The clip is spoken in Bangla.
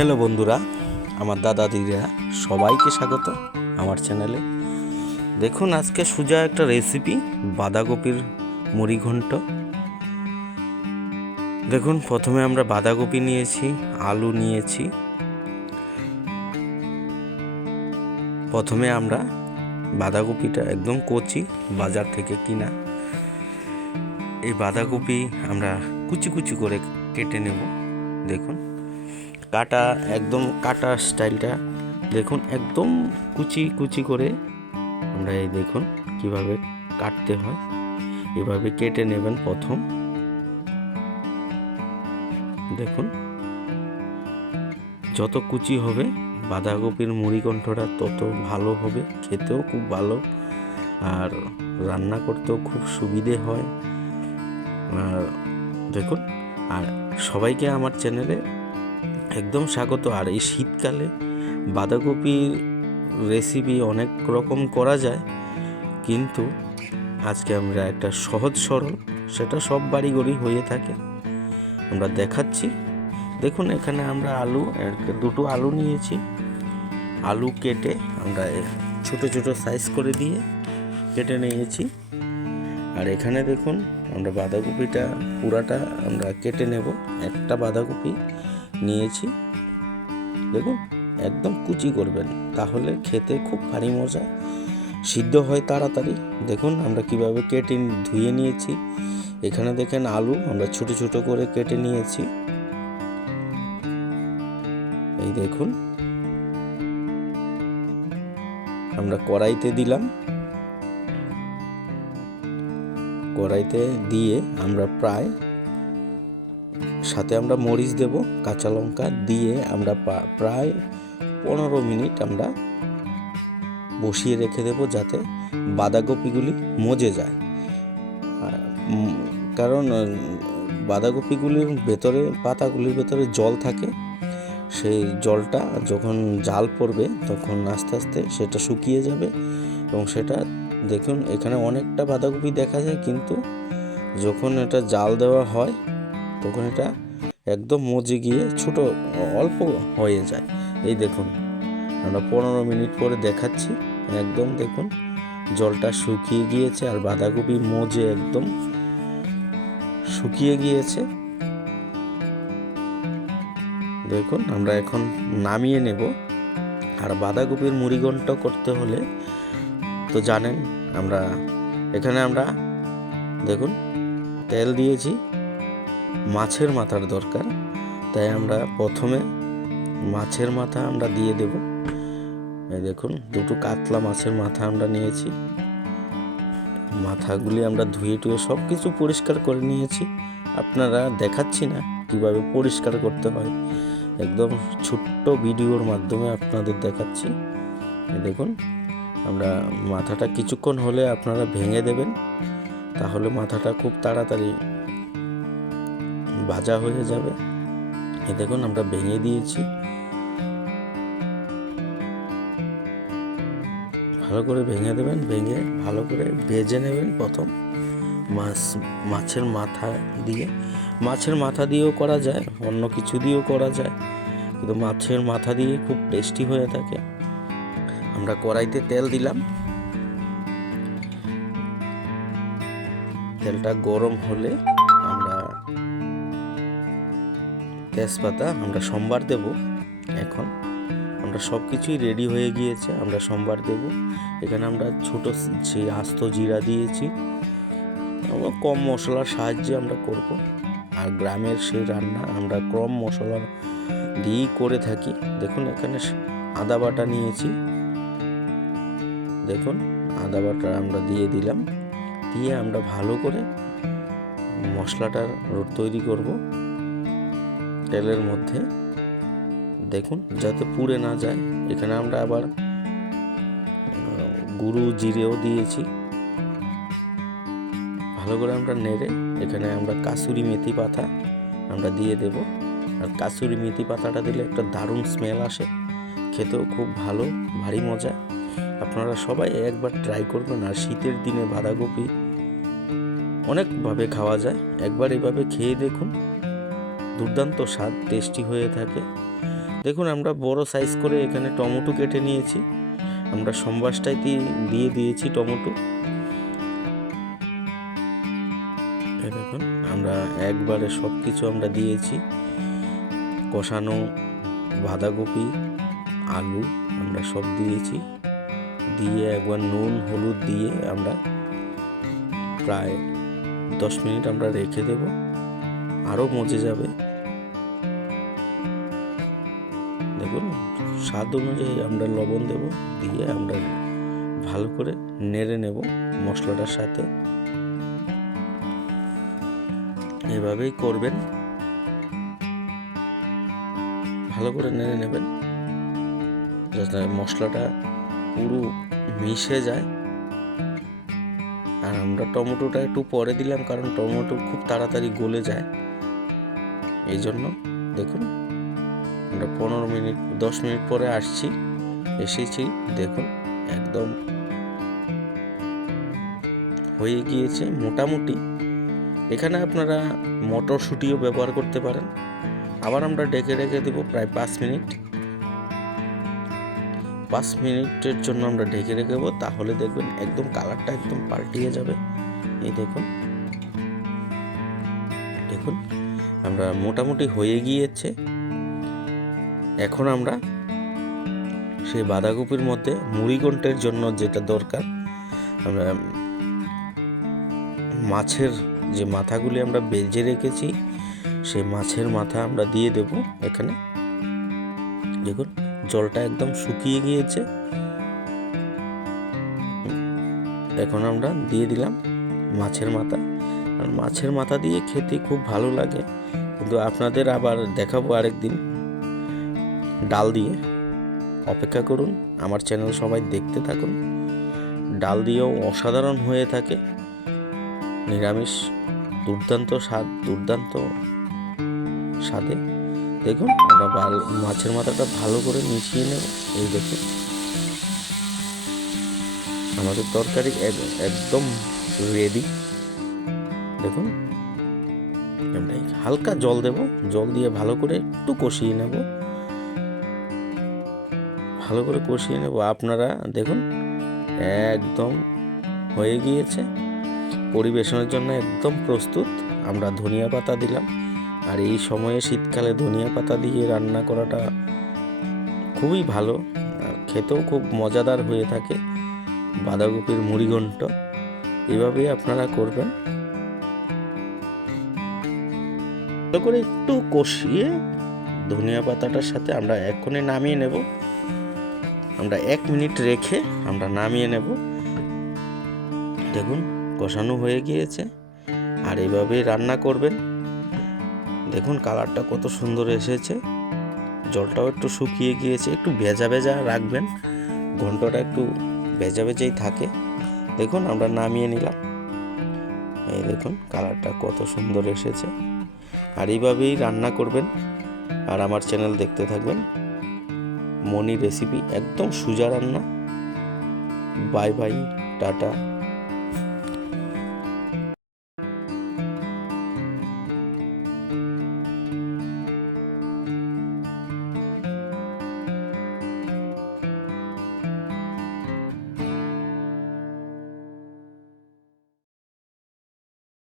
হ্যালো বন্ধুরা, আমার দাদা দিদিরা সবাইকে স্বাগত আমার চ্যানেলে। দেখুন, আজকে সোজা একটা রেসিপি বাঁধাকপির মুড়ি ঘন্ট। দেখুন, প্রথমে আমরা বাঁধাকপি নিয়েছি, আলু নিয়েছি। প্রথমে আমরা বাঁধাকপিটা একদম কচি বাজার থেকে কিনা, এই বাঁধাকপি আমরা কুচি কুচি করে কেটে নেব। দেখুন, কাটা স্টাইলটা দেখুন, একদম কুচি কুচি করে আমরা এই দেখুন কিভাবে কাটতে হয়, এভাবে কেটে নেবেন। প্রথম দেখুন, যত কুচি হবে বাঁধাকপির মুড়িঘণ্টটা তত ভালো হবে, খেতেও খুব ভালো আর রান্না করতেও খুব সুবিধে হয়। আর দেখুন, আর সবাইকে আমার চ্যানেলে একদম স্বাগত। আর এই শীতকালে বাঁধাকপির রেসিপি অনেক রকম করা যায়, কিন্তু আজকে আমরা একটা সহজ সরল, সেটা সব বাড়িঘরই হয়ে থাকে, আমরা দেখাচ্ছি। দেখুন, এখানে আমরা দুটো আলু নিয়েছি। আলু কেটে আমরা ছোট ছোট সাইজ করে দিয়ে কেটে নিয়েছি। আর এখানে দেখুন, আমরা বাঁধাকপিটা পুরাটা আমরা কেটে নেব। একটা বাঁধাকপি নিয়েছি। দেখুন, একদম কুচি করবেন, তাহলে খেতে খুব ভারী মজা, সিদ্ধ হয় তাড়াতাড়ি। দেখুন আমরা কিভাবে কেটে ধুয়ে নিয়েছি। এখানে দেখেন আলু আমরা ছোট ছোট করে কেটে নিয়েছি। এই দেখুন, আমরা কড়াইতে দিলাম। কড়াইতে দিয়ে আমরা সাথে আমরা মরিচ দেব, কাঁচা লঙ্কা দিয়ে আমরা প্রায় 15 মিনিট আমরা বসিয়ে রেখে দেব, যাতে বাঁধাকপিগুলি মজে যায়। কারণ বাঁধাকপিগুলির ভেতরে, পাতাগুলির ভেতরে জল থাকে, সেই জলটা যখন জাল পড়বে তখন আস্তে আস্তে সেটা শুকিয়ে যাবে। এবং সেটা দেখুন, এখানে অনেকটা বাঁধাকপি দেখা যায়, কিন্তু যখন এটা জাল দেওয়া হয় তখন এটা একদম মজে গিয়ে অল্প হয়ে যায়। এই দেখুন, আমরা 15 মিনিট পরে দেখাচ্ছি। একদম দেখুন, জলটা শুকিয়ে গিয়েছে আর বাঁধাকপি মজে একদম শুকিয়ে গিয়েছে। দেখুন, আমরা এখন নামিয়ে নেব। আর বাঁধাকপির মুড়িঘণ্ট করতে হলে তো জানেন, এখানে আমরা দেখুন তেল দিয়েছি। মাছের মাথার দরকার, তাই আমরা প্রথমে মাছের মাথা আমরা দিয়ে দেব। এই দেখুন, দুটো কাতলা মাছের মাথা আমরা নিয়েছি। মাথাগুলি আমরা ধুয়ে টুয়ে সব কিছু পরিষ্কার করে নিয়েছি। আপনারা দেখাচ্ছি না কিভাবে পরিষ্কার করতে হয়, একদম ছোট্ট ভিডিওর মাধ্যমে আপনাদের দেখাচ্ছি। দেখুন, আমরা মাথাটা কিছুক্ষণ হলে আপনারা ভেঙে দেবেন, তাহলে মাথাটা খুব তাড়াতাড়ি ভাজা হয়ে যাবে। এই দেখুন, আমরা ভেঙে দিয়েছি। ভালো করে ভেঙে দেবেন, ভেঙে ভালো করে ভেজে নেবেন। প্রথম মাছের মাথা দিয়েও করা যায়, অন্য কিছু দিয়েও করা যায়, কিন্তু মাছের মাথা দিয়ে খুব টেস্টি হয়ে থাকে। আমরা কড়াইতে তেল দিলাম। তেলটা গরম হলে আমরা তেজপাতা আমরা সম্বার দেব। এখন আমরা সব কিছুই রেডি হয়ে গিয়েছে, আমরা সম্বার দেব। এখানে আমরা ছোট সেই আস্ত জিরা দিয়েছি। আমরা কম মশলার সাহায্যে আমরা করব, আর গ্রামের সেই রান্না আমরা কম মশলা দিয়েই করে থাকি। দেখুন, এখানে আদা বাটা নিয়েছি। দেখুন, আদা বাটা আমরা দিয়ে দিলাম। দিয়ে আমরা ভালো করে মশলাটার তৈরি করব তেলের মধ্যে। দেখুন, যাতে পুড়ে না যায়। এখানে আমরা আবার গুঁড়ো জিরেও দিয়েছি। ভালো করে আমরা নেড়ে এখানে আমরা কাসুরি মেথি পাতা আমরা দিয়ে দেব। আর কাসুরি মেথি পাতাটা দিলে একটা দারুণ স্মেল আসে, খেতেও খুব ভালো, ভারী মজা। আপনারা সবাই একবার ট্রাই করবেন। আর শীতের দিনে বাঁধাকপি অনেকভাবে খাওয়া যায়, একবার এভাবে খেয়ে দেখুন, দুর্দান্ত স্বাদ, টেস্টি হয়ে থাকে। দেখুন আমরা বড় সাইজ করে এখানে টমেটো কেটে নিয়েছি, আমরা সম্বাসটাই দিয়ে দিয়েছি টমেটো। এই দেখুন আমরা একবারে সব কিছু আমরা দিয়েছি, কষানো বাঁধাকপি আলু আমরা সব দিয়েছি, দিয়ে একবার নুন হলুদ দিয়ে আমরা প্রায় 10 মিনিট আমরা রেখে দেব, আরও মজে যাবে। দেখুন স্বাদ অনুযায়ী আমরা লবণ দেব, দিয়ে আমরা ভালো করে নেড়ে নেব মশলাটার সাথে। এভাবেই করবেন, ভালো করে নেড়ে নেবেন যাতে মশলাটা পুরো মিশে যায়। আর আমরা টমেটোটা একটু পরে দিলাম, কারণ টমেটো খুব তাড়াতাড়ি গলে যায়, এই জন্য। দেখুন আমরা 15 মিনিট 10 মিনিট পরে এসেছি, দেখুন একদম হয়ে গিয়েছে মোটামুটি। এখানে আপনারা মটরশুঁটিও ব্যবহার করতে পারেন। আবার আমরা ঢেকে রেখে দেব প্রায় 5 মিনিট। 5 মিনিটের জন্য আমরা ঢেকে রেখে দেবো, তাহলে দেখবেন একদম কালারটা একদম পাল্টিয়ে যাবে। এই দেখুন দেখুন আমরা মোটামুটি হয়ে গিয়েছে। এখন আমরা সেই বাঁধাকপির মধ্যে মুড়িঘণ্টের জন্য যেটা দরকার, আমরা মাছের যে মাথাগুলি আমরা বেজে রেখেছি, সেই মাছের মাথা আমরা দিয়ে দেব এখানে। দেখুন জলটা একদম শুকিয়ে গিয়েছে। এখন আমরা দিয়ে দিলাম মাছের মাথা। আর মাছের মাথা দিয়ে খেতে খুব ভালো লাগে, কিন্তু আপনাদের আবার দেখাবো আরেকদিন ডাল দিয়ে। অপেক্ষা করুন, আমার চ্যানেল সবাই দেখতে থাকুন। ডাল দিয়েও অসাধারণ হয়ে থাকে, নিরামিষ দুর্দান্ত স্বাদে। দেখুন আমরা মাছের মাথাটা ভালো করে মিশিয়ে নেব। এই দেখুন আমাদের তরকারি একদম রেডি। দেখুন আমরা হালকা জল দেব, জল দিয়ে ভালো করে একটু কষিয়ে নেব, ভালো করে কষিয়ে নেব। আপনারা দেখুন একদম হয়ে গিয়েছে, পরিবেশনের জন্য একদম প্রস্তুত। আমরা ধনিয়া পাতা দিলাম, আর এই সময়ে শীতকালে ধনিয়া পাতা দিয়ে রান্না করাটা খুবই ভালো, আর খেতেও খুব মজাদার হয়ে থাকে বাঁধাকপির মুড়িঘণ্ট। এভাবেই আপনারা করবেন। ভালো করে একটু কষিয়ে ধনিয়া পাতাটার সাথে আমরা এক্ষুনি নামিয়ে নেব। আমরা 1 মিনিট রেখে আমরা নামিয়ে নেব। দেখুন কষানো হয়ে গিয়েছে, আর এইভাবেই রান্না করবেন। দেখুন কালারটা কত সুন্দর এসেছে, জলটাও একটু শুকিয়ে গিয়েছে। একটু ভেজা ভেজা রাখবেন, ঘন্টটা একটু ভেজা ভেজাই থাকে। দেখুন আমরা নামিয়ে নিলাম। এই দেখুন কালারটা কত সুন্দর এসেছে। আর এইভাবেই রান্না করবেন, আর আমার চ্যানেল দেখতে থাকবেন। মনি রেসিপি, একদম সোজা রান্না। Bye bye, tata.